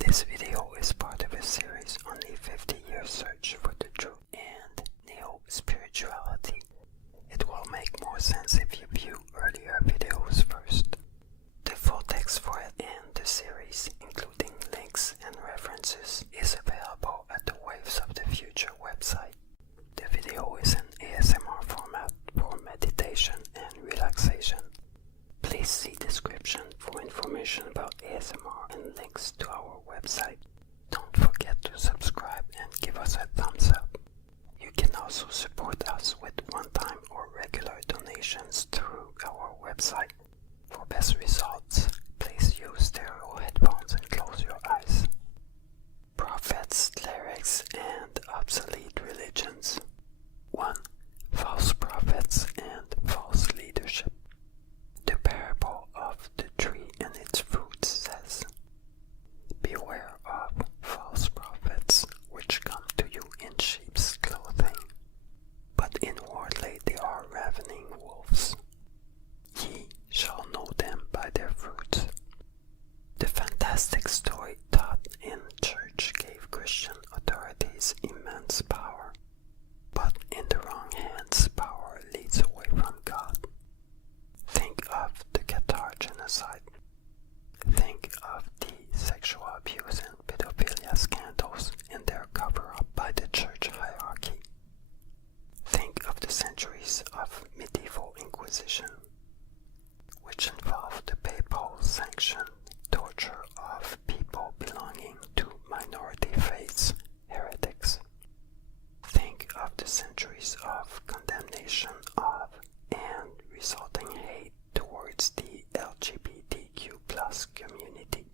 This video is part of a series on the 50-year search for the truth and neo-spirituality. It will make more sense if you view earlier videos first. The full text for it and the series, including links and references, is available at the Waves of the Future website. The video is in ASMR format for meditation and relaxation. Please see description for information about ASMR and links to our website. Don't forget to subscribe and give us a thumbs up. You can also support us with one-time or regular donations through our website. For best results, please use stereo headphones and close your eyes. Prophets, Clerics, and Obsolete Religions. 1. False prophets and false leadership. The parable of the tree and its fruits says, "Beware of false prophets, which come to you in sheep's clothing, but inwardly they are ravening wolves. Ye shall know them by their fruits." The fantastic story taught in church gave Christian authorities immense power, but in the wrong hands, power leads away from God. Think of the Cathar genocide. Think of the sexual abuse and pedophilia scandals and their cover-up by the church hierarchy. Think of the centuries of medieval inquisition, which involved the papal-sanctioned torture of people belonging to minority faiths, heretics. Think of the centuries of condemnation of and resulting hate towards the LGBTQ+ community.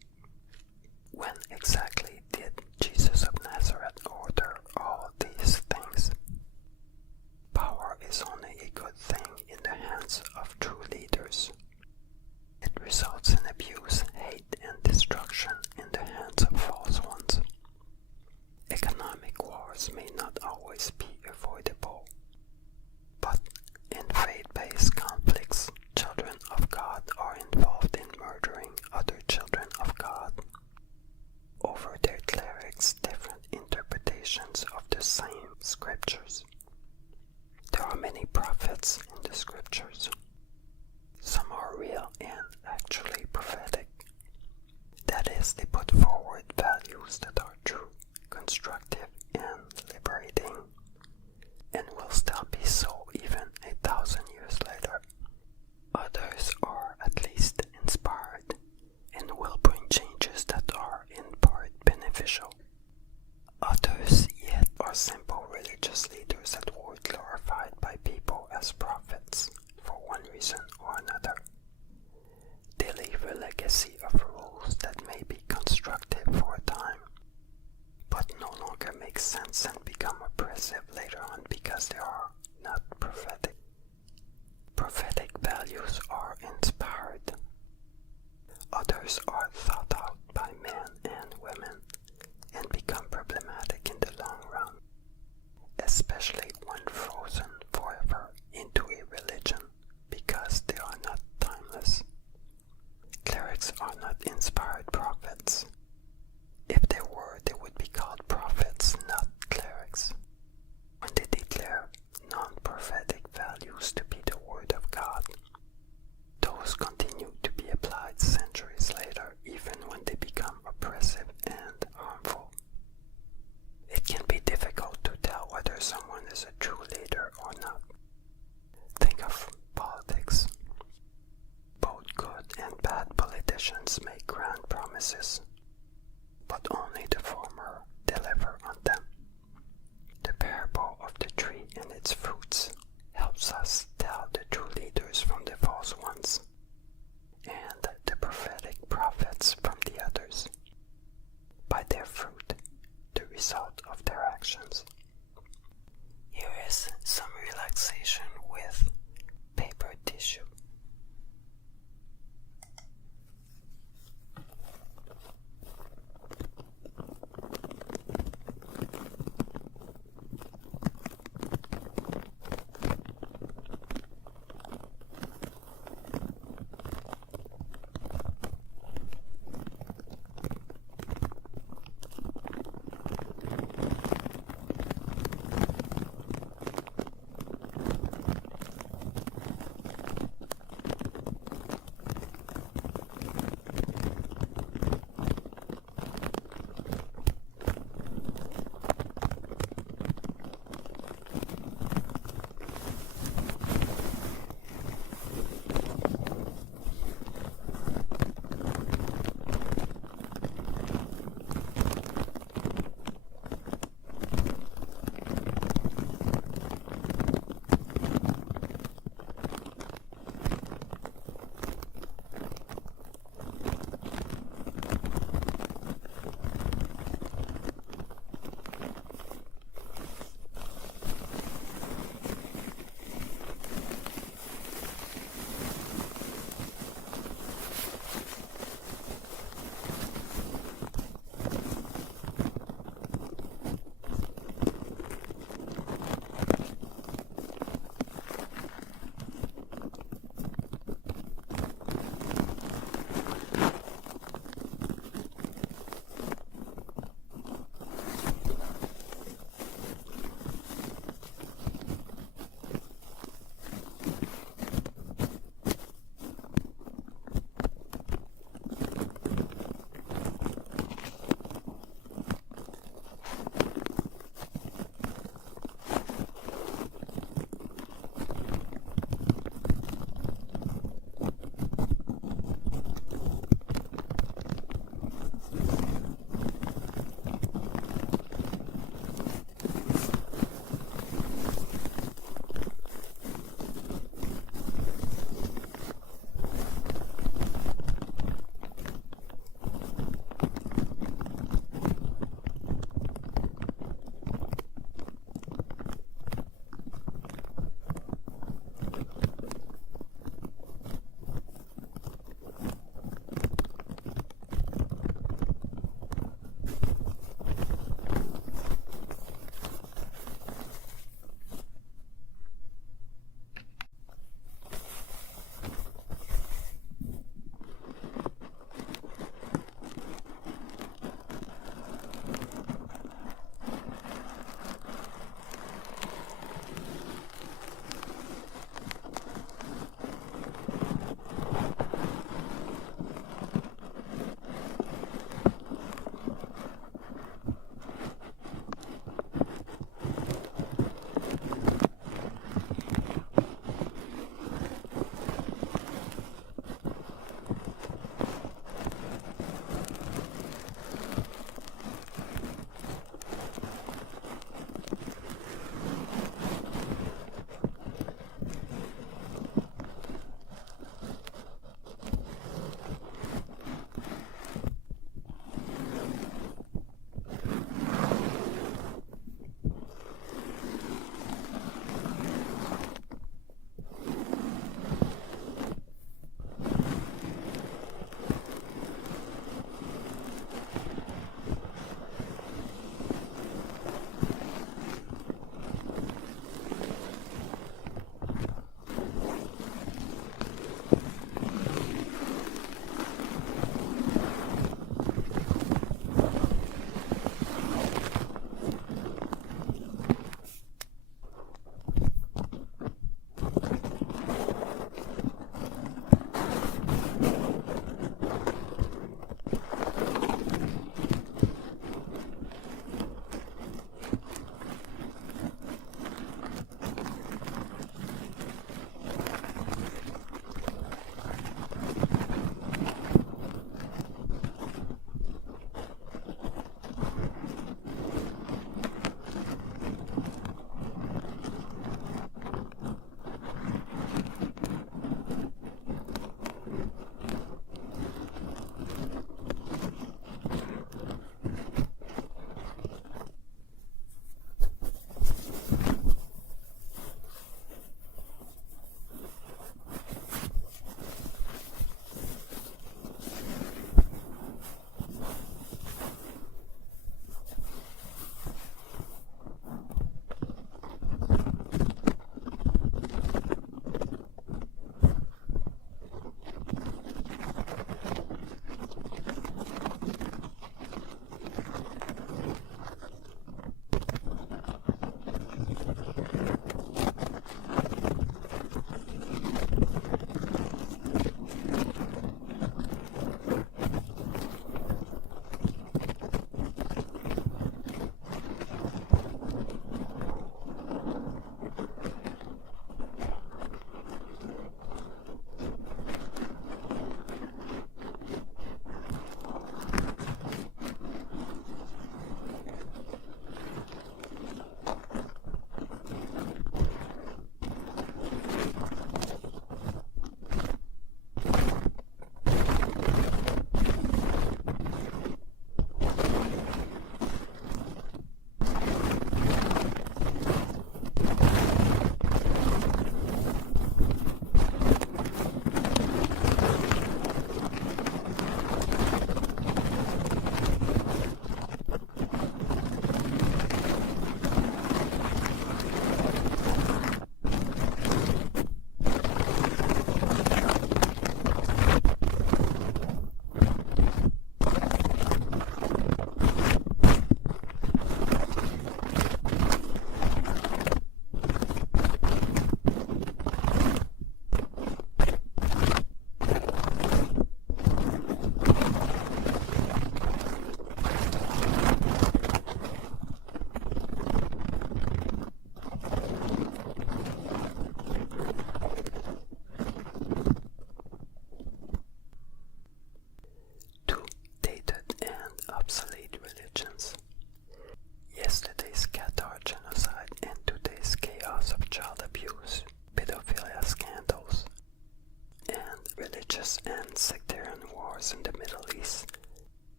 When exactly did Jesus of Nazareth order all these things? Power is only a good thing in the hands of true leaders. It results in abuse, hate, and destruction in the hands of false ones. Economic wars may not always be avoidable, but in faith-based conflicts, children of God are involved in murdering other children of God over their clerics' different interpretations of the same scriptures. There are many prophets in the scriptures. Some are real and actually prophetic. That is, they put forward values that are true, constructive, and liberating, and will still be so even 1,000 years later. Others are at least inspired and will bring changes that are in part beneficial. Others yet are simple religious leaders that were glorified by people as prophets for one reason or another. They leave a legacy of rules that may be constructive for a time, but no longer make sense and become oppressive later on because they are not prophetic. Prophetic values are inspired. Others are thought out by men and women and become problematic in the long run, especially when frozen forever into a religion because they are not timeless. Clerics are not inspired prophets. If they were, they would be called prophets, not clerics. When they declare non-prophetic values to be the word of God, those continue to be applied centuries later, even when they become oppressive and harmful. It can be difficult to tell whether someone is a true leader or not. Think of politics. Both good and bad politicians make grand promises, but only the former deliver on them. The parable of the tree and its fruits helps us tell the true leaders from the false ones, and the prophetic prophets from the others. By their fruit, the result of their actions. Here is some relaxation with paper tissue.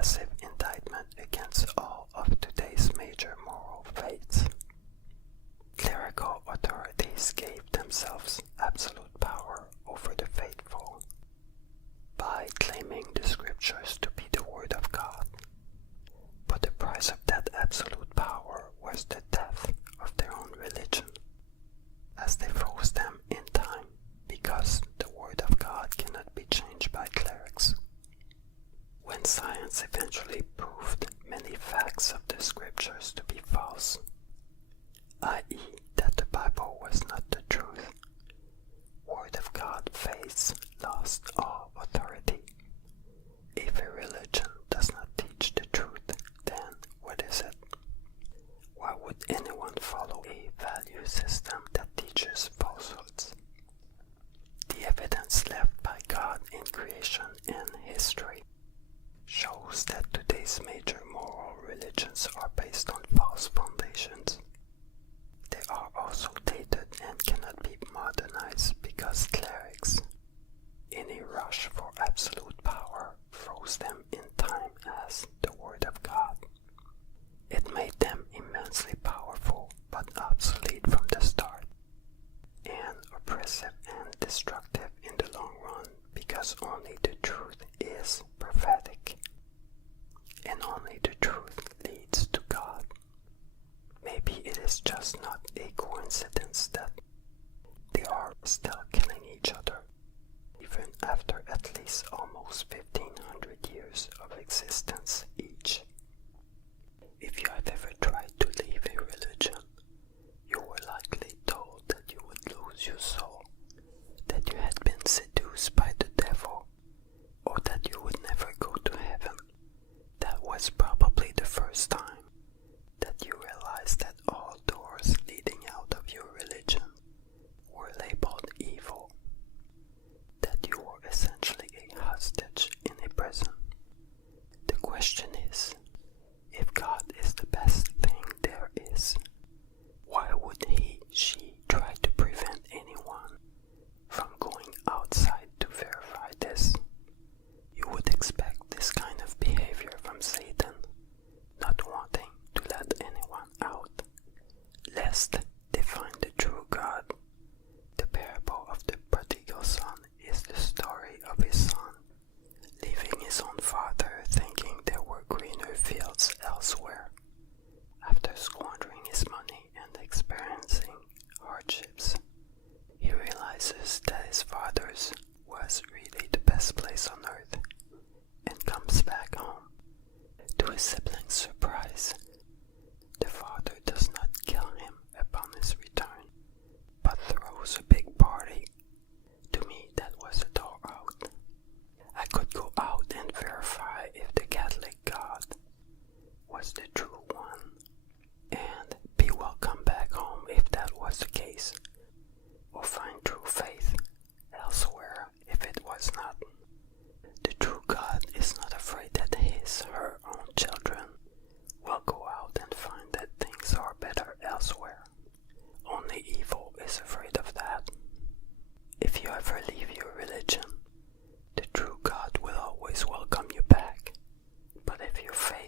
massive indictment against all of today's major moral faiths. Clerical authorities gave themselves absolute power over the faithful by claiming the scriptures to be the word of God. But the price of that absolute power was the death of their own religion, as they froze them in time because the word of God cannot be changed by clerics. When science eventually proved many facts of the scriptures to be false, i.e. that the Bible was not the truth, Word of God faiths lost all authority. If a religion does not teach the truth, then what is it? Why would anyone follow a value system that teaches falsehoods? The evidence left by God in creation and history shows that today's major moral religions are based on false foundations. They are also dated and cannot be modernized because clerics, in a rush for absolute power, froze them in time as the Word of God. It made them immensely powerful but obsolete from the start, and oppressive and destructive in the long run because only the truth is prophetic, and only the truth leads to God. Maybe it is just not a coincidence that they are still killing each other, even after at least almost 1500 years of existence each. If you have ever tried to leave a religion, you were likely told that you would lose your soul, that you had been seduced by the devil, or that you would never go to heaven. That was probably the first time that you realized that all doors leading out of your religion were labeled evil, that you were essentially a hostage in a prison. The question is, if God is the best thing there is, why would she try to prevent anyone from going outside to verify this? You would expect this kind of behavior from Satan, not wanting to let anyone out, lest they find the true God. The parable of the prodigal son is the story of his son leaving his own father, thinking there were greener fields elsewhere. After squandering his money and experiencing hardships, he realizes that his father's was really the best place on earth, and comes back home. To his siblings' surprise, the father does not kill him upon his return, but throws a big party. To me, that was a door out. I could go out and verify if the Catholic God was the true one, and be welcome back home if that was the case, or find true faith elsewhere if it was not. The true God is not afraid that her own children will go out and find that things are better elsewhere. Only evil is afraid of that. If you ever leave your religion, the true God will always welcome you back. But if you fail